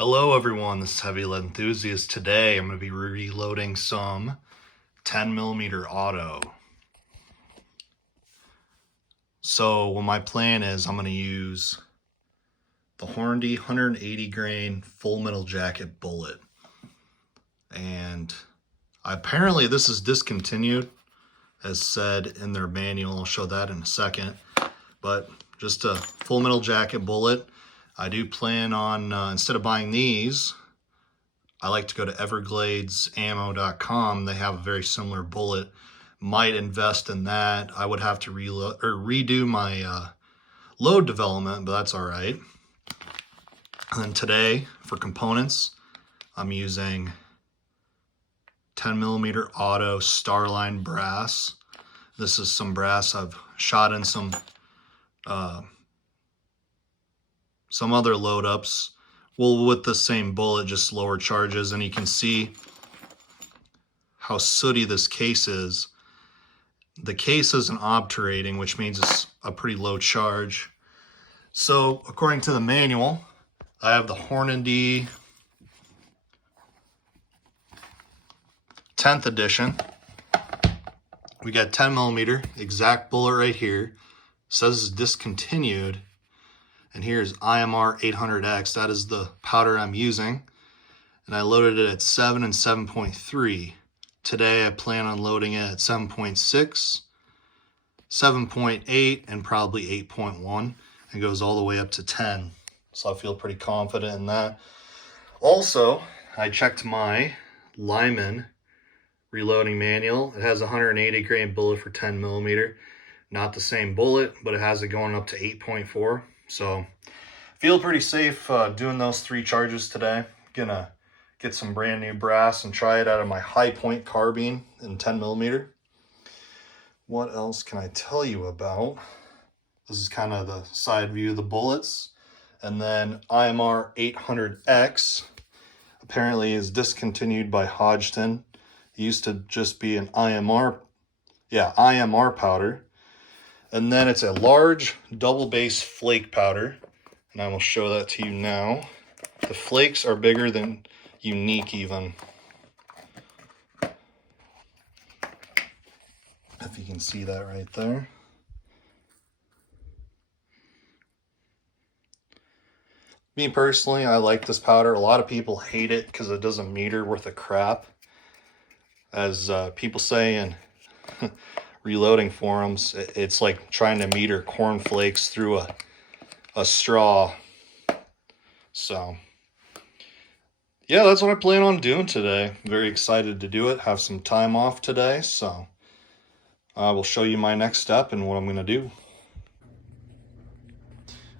Hello everyone, this is Heavy Lead Enthusiast. Today I'm going to be reloading some 10mm auto. So what my plan is, I'm going to use the hornady 180 grain full metal jacket bullet. And apparently this is discontinued as said in their manual. I'll show that in a second. But just a full metal jacket bullet. I do plan on, instead of buying these, I like to go to evergladesammo.com. They have a very similar bullet. Might invest in that. I would have to redo my load development, but that's all right. And then today, for components, I'm using 10mm auto starline brass. This is some brass I've shot in some other load ups. Well, with the same bullet, just lower charges, and you can see how sooty this case is. The case isn't obturating, which means it's a pretty low charge. So, according to the manual, I have the hornady 10th edition. We got 10mm exact bullet right here. It says it's discontinued. And here's IMR 800X. That is the powder I'm using. And I loaded it at 7 and 7.3. Today I plan on loading it at 7.6, 7.8, and probably 8.1. It goes all the way up to 10. So I feel pretty confident in that. Also, I checked my Lyman reloading manual. It has a 180 grain bullet for 10mm. Not the same bullet, but it has it going up to 8.4. So feel pretty safe doing those 3 charges today. Gonna get some brand new brass and try it out of my High Point carbine in 10mm. What else can I tell you about? This is kind of the side view of the bullets. And then IMR 800X apparently is discontinued by Hodgdon. It used to just be an IMR powder. And then it's a large double base flake powder. And I will show that to you now. The flakes are bigger than unique even. If you can see that right there. Me personally, I like this powder. A lot of people hate it because it doesn't meter worth of crap. As people say in reloading forums, it's like trying to meter cornflakes through a straw. So yeah, that's what I plan on doing today. Very excited to do it. Have some time off today, so I will show you my next step and what I'm going to do.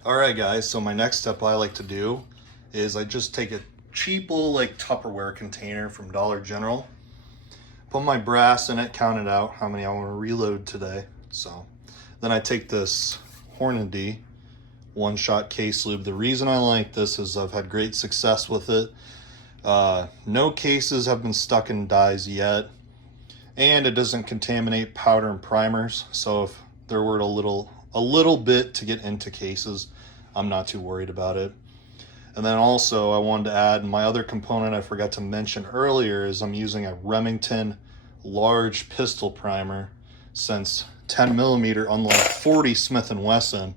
Alright guys, so my next step I like to do is I just take a cheap little like Tupperware container from Dollar General, put my brass in it, count it out how many I want to reload today. So then I take this hornady one-shot case lube. The reason I like this is I've had great success with it. No cases have been stuck in dyes yet, and it doesn't contaminate powder and primers. So if there were a little bit to get into cases, I'm not too worried about it. And then also I wanted to add my other component I forgot to mention earlier is I'm using a Remington large pistol primer, since 10mm, unlike 40 Smith & Wesson,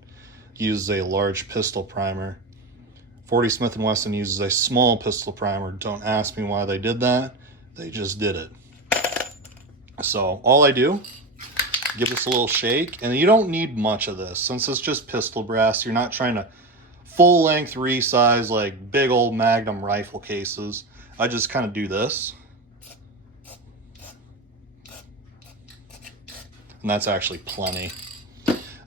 uses a large pistol primer. 40 Smith & Wesson uses a small pistol primer. Don't ask me why they did that. They just did it. So all I do, give this a little shake, and you don't need much of this. Since it's just pistol brass, you're not trying to full length resize like big old Magnum rifle cases. I just kind of do this. And that's actually plenty.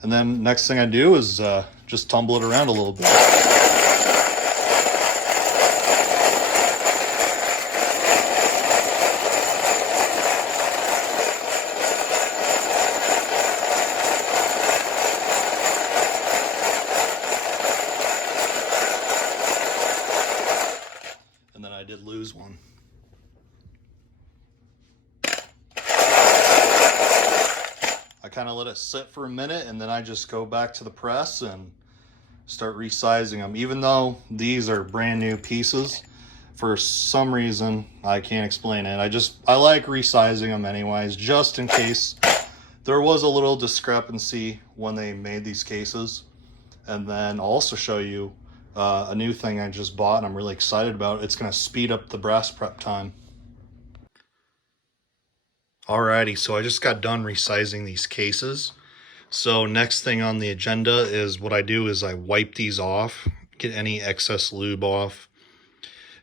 And then next thing I do is just tumble it around a little bit. And then I did lose one. I kind of let it sit for a minute, and then I just go back to the press and start resizing them. Even though these are brand new pieces, for some reason, I can't explain it. I like resizing them anyways, just in case there was a little discrepancy when they made these cases. And then I'll also show you a new thing I just bought and I'm really excited about. It's going to speed up the brass prep time. Alrighty, so I just got done resizing these cases. So next thing on the agenda is what I do is I wipe these off, get any excess lube off.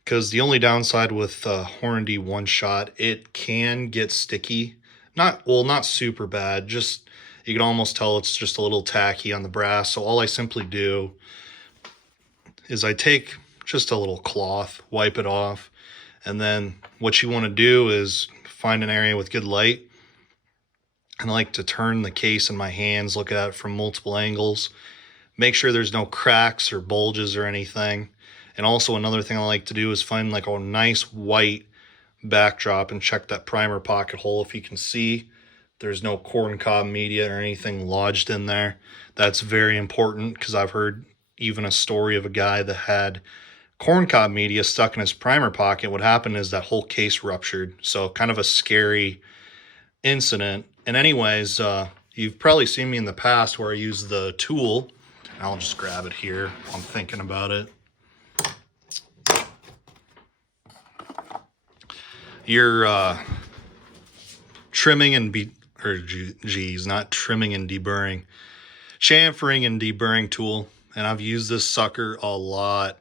Because the only downside with hornady one shot, it can get sticky. Not super bad, just you can almost tell it's just a little tacky on the brass. So all I simply do is I take just a little cloth, wipe it off, and then what you want to do is find an area with good light. And I like to turn the case in my hands, look at it from multiple angles, make sure there's no cracks or bulges or anything. And also another thing I like to do is find like a nice white backdrop and check that primer pocket hole. If you can see, there's no corncob media or anything lodged in there. That's very important because I've heard even a story of a guy that had corncob media stuck in his primer pocket. What happened is that whole case ruptured. So kind of a scary incident. And anyways, you've probably seen me in the past where I use the tool. I'll just grab it here. I'm thinking about it. You're trimming and not trimming and deburring, chamfering and deburring tool. And I've used this sucker a lot,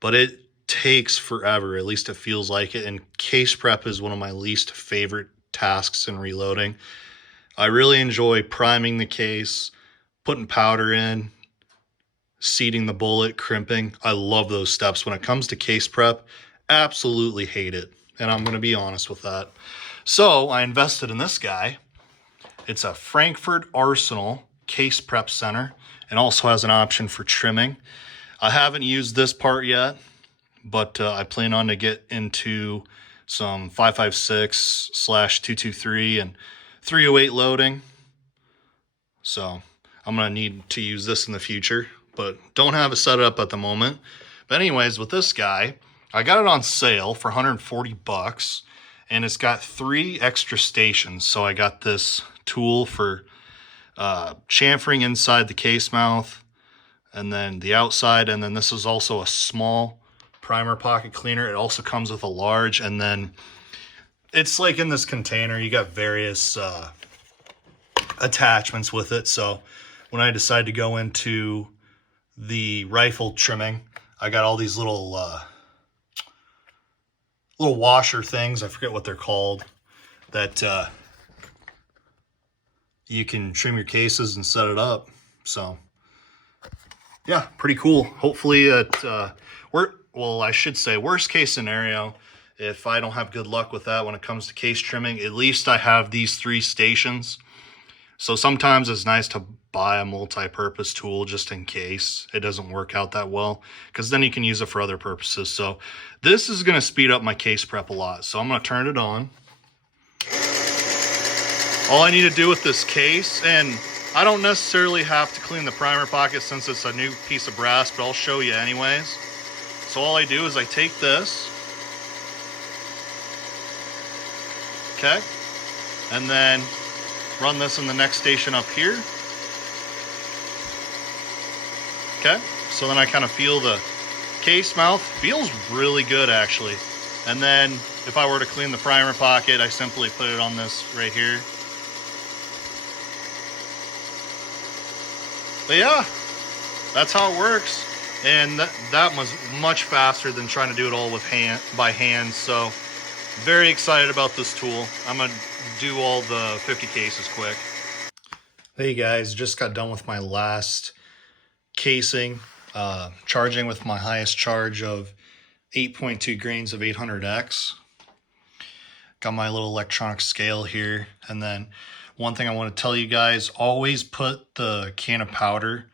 but it takes forever. At least it feels like it. And case prep is one of my least favorite tasks in reloading. I really enjoy priming the case, putting powder in, seating the bullet, crimping. I love those steps. When it comes to case prep, absolutely hate it. And I'm going to be honest with that. So I invested in this guy. It's a Frankfurt Arsenal case prep center and also has an option for trimming. I haven't used this part yet, but I plan on to get into some 5.56/223 and 308 loading. So I'm going to need to use this in the future, but don't have it set up at the moment. But anyways, with this guy, I got it on sale for 140 bucks and it's got 3 extra stations. So I got this tool for chamfering inside the case mouth and then the outside. And then this is also a small primer pocket cleaner. It also comes with a large, and then it's like in this container, you got various attachments with it. So when I decided to go into the rifle trimming, I got all these little washer things. I forget what they're called, that you can trim your cases and set it up. So yeah, pretty cool. Hopefully I should say worst case scenario, if I don't have good luck with that when it comes to case trimming, at least I have these 3 stations. So sometimes it's nice to buy a multi-purpose tool just in case it doesn't work out that well, because then you can use it for other purposes. So this is going to speed up my case prep a lot. So I'm going to turn it on. All I need to do with this case, and I don't necessarily have to clean the primer pocket since it's a new piece of brass, but I'll show you anyways. So all I do is I take this, okay, and then run this in the next station up here. Okay, so then I kind of feel the case mouth. Feels really good actually. And then if I were to clean the primer pocket, I simply put it on this right here. But yeah, that's how it works. And that was much faster than trying to do it all by hand. So very excited about this tool. I'm gonna do all the 50 cases quick. Hey guys, just got done with my last casing, charging with my highest charge of 8.2 grains of 800X. Got my little electronic scale here. And then one thing I want to tell you guys, always put the can of powder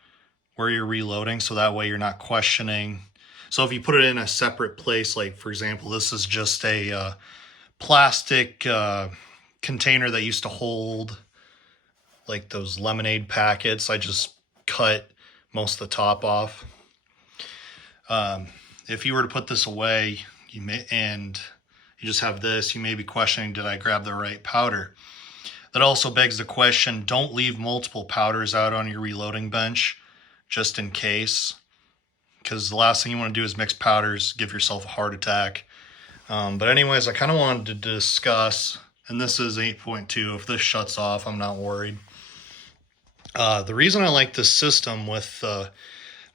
where you're reloading, so that way you're not questioning. So if you put it in a separate place, like for example, this is just a plastic container that used to hold like those lemonade packets. I just cut most of the top off. If you were to put this away, and you just have this, you may be questioning, did I grab the right powder? That also begs the question, don't leave multiple powders out on your reloading bench just in case, because the last thing you want to do is mix powders, give yourself a heart attack. But anyways, I kind of wanted to discuss, and this is 8.2. If this shuts off, I'm not worried. The reason I like this system with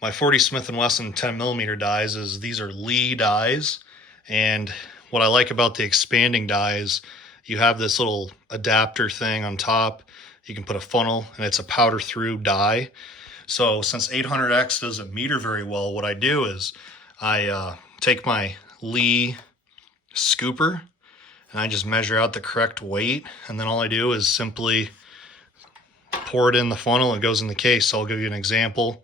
my 40 Smith & Wesson 10mm dies is these are Lee dies, and what I like about the expanding dies, you have this little adapter thing on top. You can put a funnel, and it's a powder through die. So since 800X doesn't meter very well, what I do is I take my Lee scooper and I just measure out the correct weight, and then all I do is simply pour it in the funnel. It goes in the case. So I'll give you an example.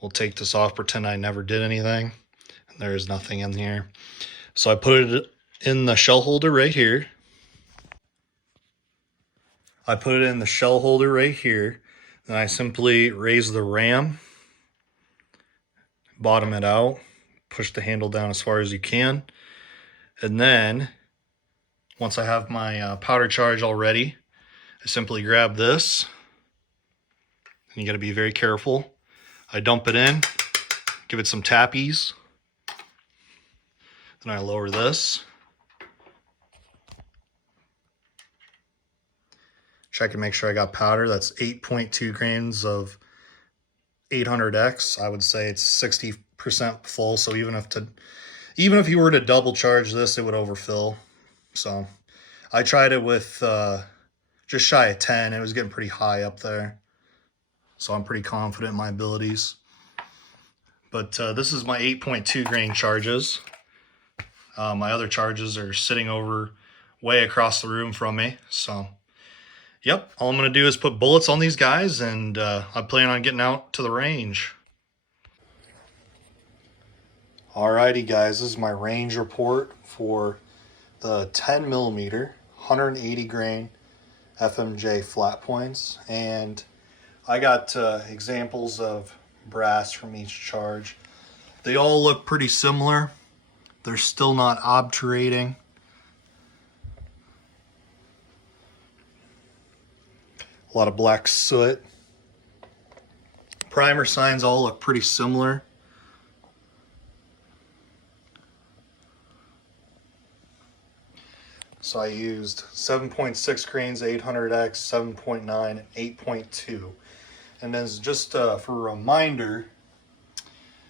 We'll take this off, pretend I never did anything, and there is nothing in here. So I put it in the shell holder right here. Then I simply raise the ram, bottom it out, push the handle down as far as you can, and then once I have my powder charge all ready, I simply grab this, and you got to be very careful. I dump it in, give it some tappies, then I lower this, check and make sure I got powder. That's 8.2 grains of 800X. I would say it's 60% full, so even if you were to double charge this, it would overfill. So I tried it with just shy of 10. It was getting pretty high up there, so I'm pretty confident in my abilities. But this is my 8.2 grain charges. My other charges are sitting over way across the room from me. So, yep, all I'm going to do is put bullets on these guys, and I plan on getting out to the range. Alrighty, guys, this is my range report for the 10mm, 180 grain FMJ flat points, and I got examples of brass from each charge. They all look pretty similar. They're still not obturating. A lot of black soot. Primer signs all look pretty similar. So I used 7.6 grains 800X, 7.9, and 8.2. And as just for a reminder,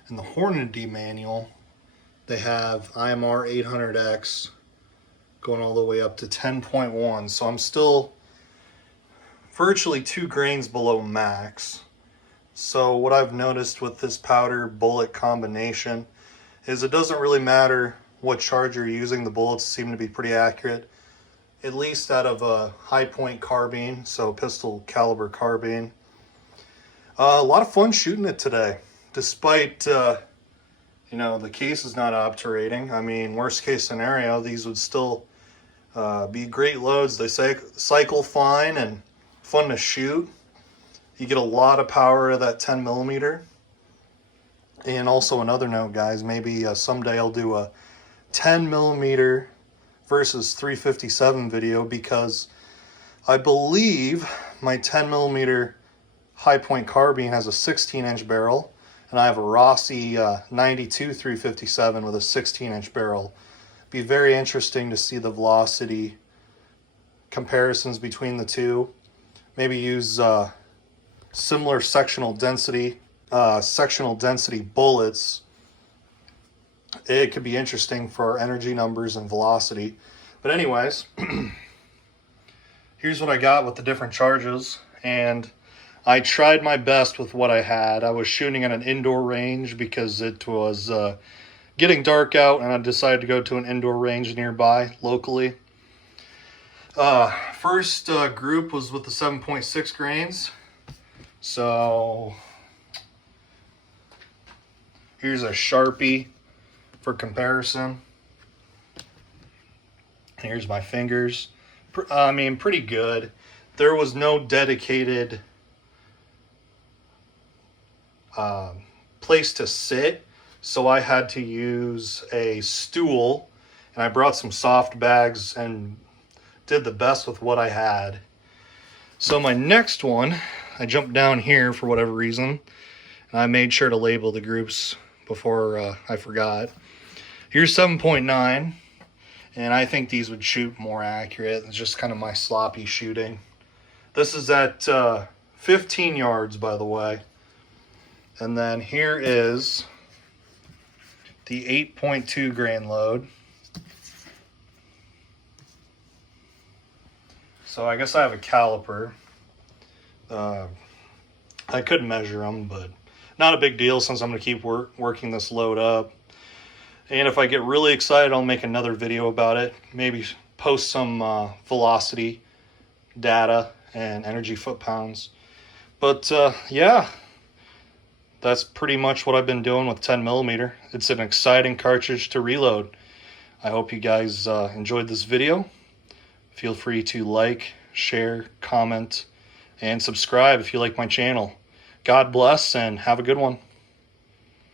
in the Hornady manual, they have IMR 800X going all the way up to 10.1. So I'm still virtually 2 grains below max. So what I've noticed with this powder bullet combination is it doesn't really matter what charge you're using. The bullets seem to be pretty accurate, at least out of a high point carbine, so pistol caliber carbine. A lot of fun shooting it today, despite the case is not obturating. I mean, worst case scenario, these would still be great loads. They cycle fine and fun to shoot. You get a lot of power of that 10mm. And also another note, guys, maybe someday I'll do a 10mm versus 357 video, because I believe my 10mm high point carbine has a 16-inch barrel, and I have a Rossi 92 357 with a 16-inch barrel. Be very interesting to see the velocity comparisons between the two. Maybe use similar sectional density bullets. It could be interesting for our energy numbers and velocity. But anyways, here's what I got with the different charges, and I tried my best with what I had. I was shooting at an indoor range because it was getting dark out, and I decided to go to an indoor range nearby locally. First group was with the 7.6 grains. So here's a Sharpie for comparison. Here's my fingers. I mean, pretty good. There was no dedicated, place to sit, so I had to use a stool, and I brought some soft bags and did the best with what I had. So my next one, I jumped down here for whatever reason, and I made sure to label the groups before I forgot. Here's 7.9, and I think these would shoot more accurate. It's just kind of my sloppy shooting. This is at 15 yards, by the way. And then here is the 8.2 grain load. So I guess I have a caliper. I could measure them, but not a big deal since I'm going to keep working this load up. And if I get really excited, I'll make another video about it. Maybe post some velocity data and energy foot-pounds. But yeah, that's pretty much what I've been doing with 10mm. It's an exciting cartridge to reload. I hope you guys enjoyed this video. Feel free to like, share, comment, and subscribe if you like my channel. God bless and have a good one.